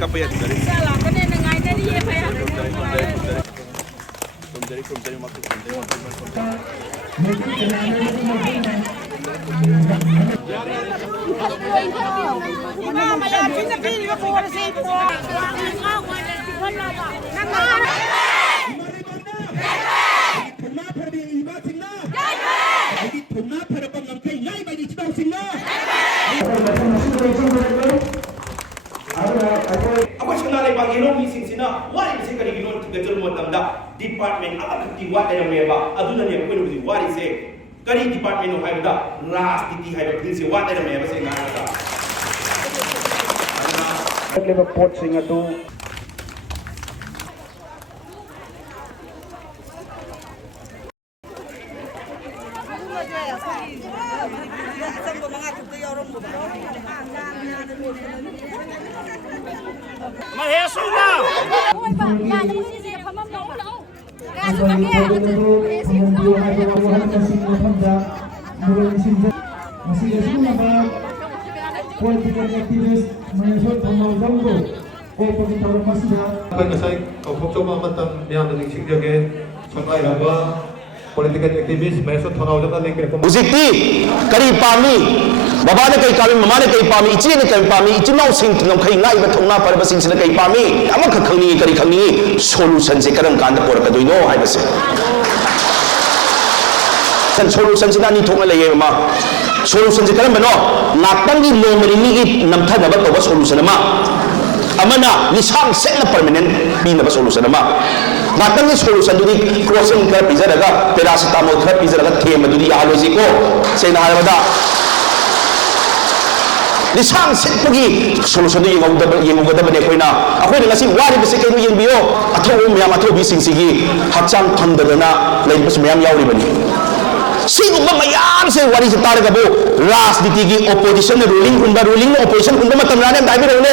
Kapayat dari. Salah, kena nengai tadi ya saya. Dari masuk. Mama ya, kita pilih ke bawah sini. Aku sebenarnya bagi logi sing sina, wari bisa kali gino tiga jurus tanda department apa kerti wada yang meba, adunan yang kau nubi wari se, kali department no hai benda, ras titi hai benda se wada yang meba se nggak ada. Lepas pot singa tu. Political activist menyesuaikan pembawa janggo ko pagkitawag masya kasi kaupok mamatang niya naling sigyage sakay haba political activist meso thonaw jang naling ko Uzikti kari pami baba na kay kami mama na kay pami ichi na kay pami ichi naw sing tinong kay ngai ba thongna par ba sing sina kay pami ama ka khangni kari khangni solution se karam kan da por ka doino hai ba se solution sina ni thonga leye ma solution se karam bano nakang gi lomri ni gi namtha na ba to ba solution ma amana nisang set na permanent bi na ba solution ma nakang gi solution du ni crossing ka pizza daga paracetamol ka pizza daga thema du di aloji ko se na ha da nisang set pagi solution du yengau da bane koina akoi na si wari bese kai nu yengbiyo atho myam atho bi sing sigi hachang thandana lai bes myam yauri bani sigumba mayam se wari se tar gabo राजनीति की opposition ruling opposition mattam rane dai bi rone